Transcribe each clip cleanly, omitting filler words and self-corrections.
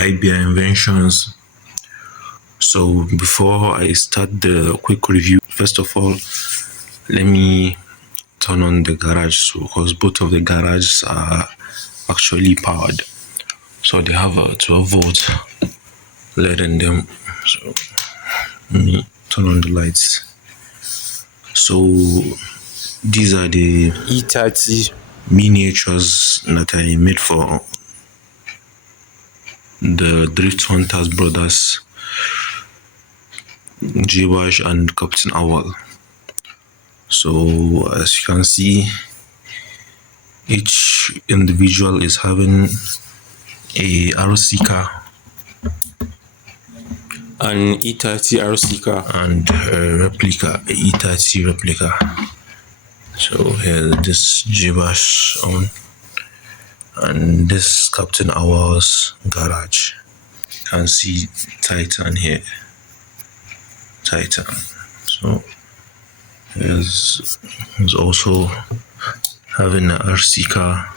I.B.I Inventions. So before I start the quick review, first of all, let me turn on the garage, so because both of the garages are actually powered, so they have a 12-volt LED in them. So let me turn on the lights. So these are the E30 miniatures that I made for the Drift Hunters brothers, J-Bash and Captain Owl. So as you can see, each individual is having a RC car, an E30 RC car, and a replica, a E30 replica. So here's this J-Bash on, and this Captain Owl's garage. You can see Titan here, Titan. So here's also having an RC car,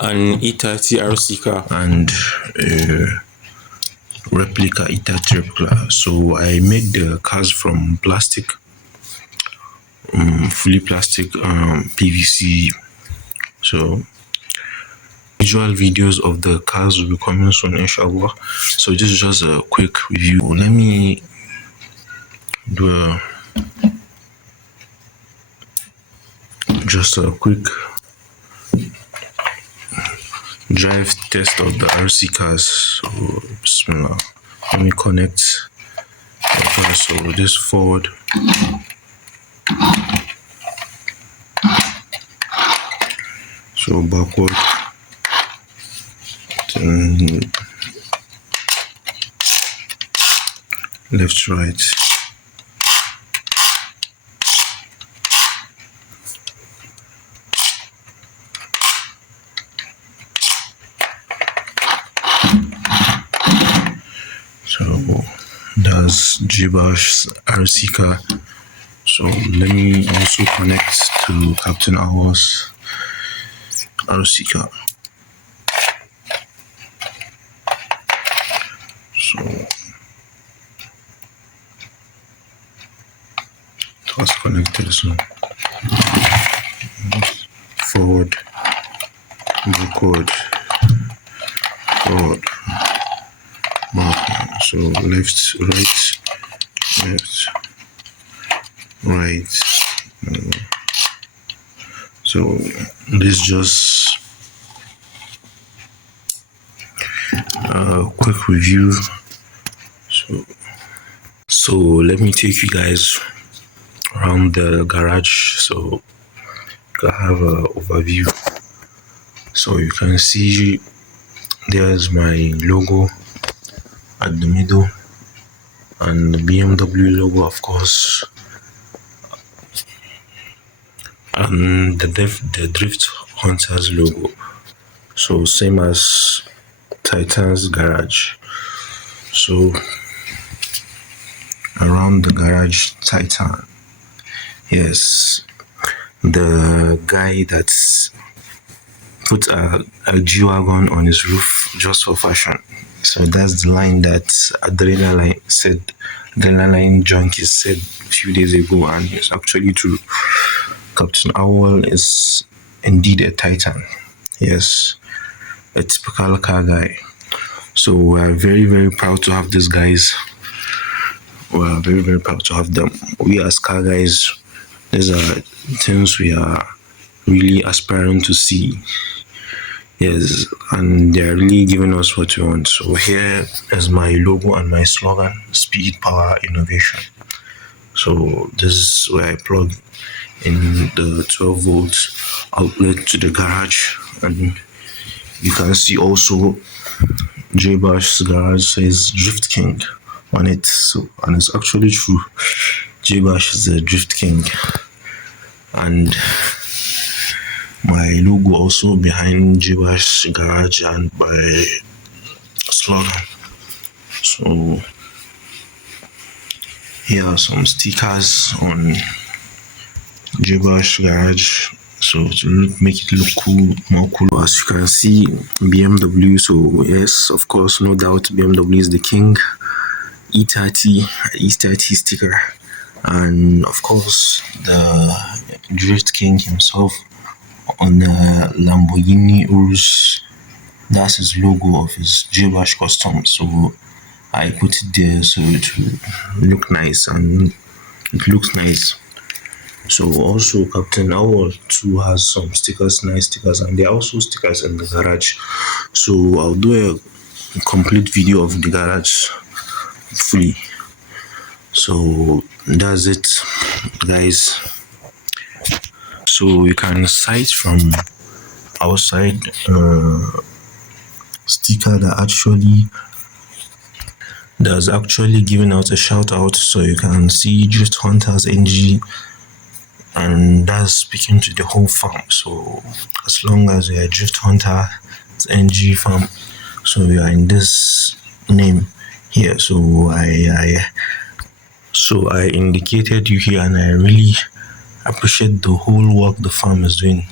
an E30 RC car, and a replica, E30 replica. So I made the cars from plastic, fully plastic, PVC. So visual videos of the cars will be coming soon, inshallah. So this is just a quick review. Let me do just a quick drive test of the RC cars. So bismillah. Let me connect. Okay, so this forward, so backward, then left, right. So that's J-Bash's RC car. So let me also connect to Captain Owl's RC car. So it was connected. So forward, backward, forward, back. So left, right, left, right. So this just a quick review. So let me take you guys around the garage, so you can have an overview. So you can see there's my logo at the middle, and the BMW logo, of course, and the Drift Hunters logo. So same as Titan's garage. So around the garage, Titan, yes, the guy that's put a G-Wagon on his roof just for fashion. So that's the line that Adrenaline Junkies said a few days ago, and it's actually true. Captain Owl is indeed a Titan. Yes, a typical car guy. So we're very, very proud to have these guys. We're very, very proud to have them. We as car guys, these are things we are really aspiring to see. Yes, and they're really giving us what we want. So here is my logo and my slogan: speed, power, innovation. So this is where I plug in the 12-volt outlet to the garage, and you can see also J-Bash's garage says Drift King on it. So, and it's actually true. J-Bash is the Drift King, and my logo also behind J-Bash's garage and by slogan. So here are some stickers on J-Bash garage So to make it look cool, more cool. As you can see, BMW. So yes, of course, no doubt, BMW is the king. E30 sticker, and of course the Drift King himself on the Lamborghini Urus. That's his logo of his J-Bash custom. So I put it there so it will look nice, and it looks nice. So also Captain Owl too has some stickers, nice stickers, and there are also stickers in the garage. So I'll do a complete video of the garage fully. So that's it, guys. So you can sight from outside sticker that's actually giving out a shout out. So you can see Drift Hunters NG, and that's speaking to the whole farm. So as long as you're a Drift Hunter, it's NG farm, so you are in this name here. So I indicated you here, and I really appreciate the whole work the farm is doing,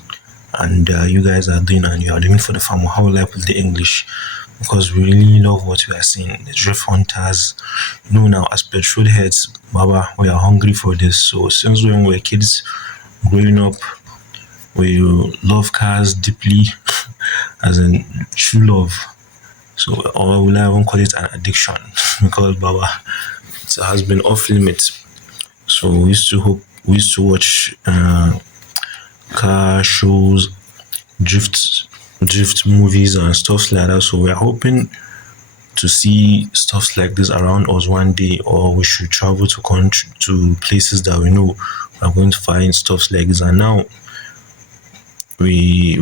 and you guys are doing, and you are doing for the farm. How will I put the English? Because we really love what we are seeing. The Drift Hunters, now as petrol heads, Baba, we are hungry for this. So since when we were kids growing up, we love cars deeply, as in true love. So, or will I even call it an addiction? Because Baba, it has been off limits. So we used to watch car shows, drift movies and stuff like that. So we're hoping to see stuff like this around us one day, or we should travel to places that we know are going to find stuff like this. And now we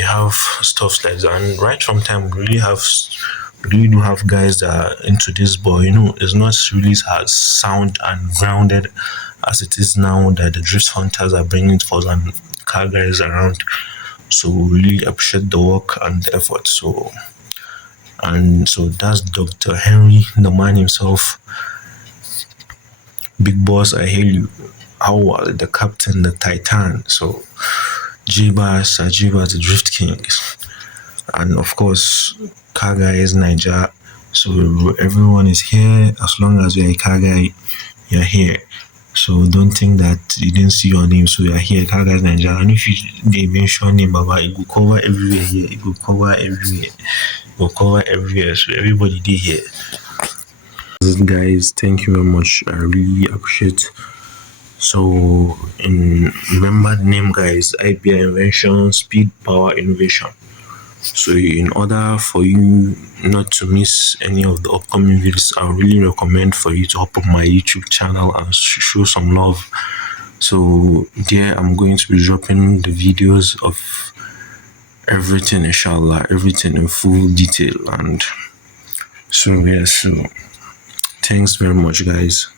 have stuff like that, and right from time we really do have guys that are into this, but it's not really as sound and grounded as it is now that the Drift Hunters are bringing for us and car guys around. So we really appreciate the work and the effort. So that's Dr. Henry, the man himself. Big boss, I hail you. How the captain, the Titan. So J-Bash, the Drift Kings, and of course car guy is Niger. So everyone is here. As long as you're a car guy, you're here. So don't think that you didn't see your name, so you're here. Car guys Niger, and if they mention name, Baba, it will cover everywhere here. It will cover everywhere. It will cover everywhere. So everybody did here. Guys, thank you very much. I really appreciate. So remember the name, guys. I.B.I Inventions, Speed, Power, Innovation. So in order for you not to miss any of the upcoming videos, I really recommend for you to hop up my YouTube channel and show some love. So there I'm going to be dropping the videos of everything, inshallah, everything in full detail. And so thanks very much, guys.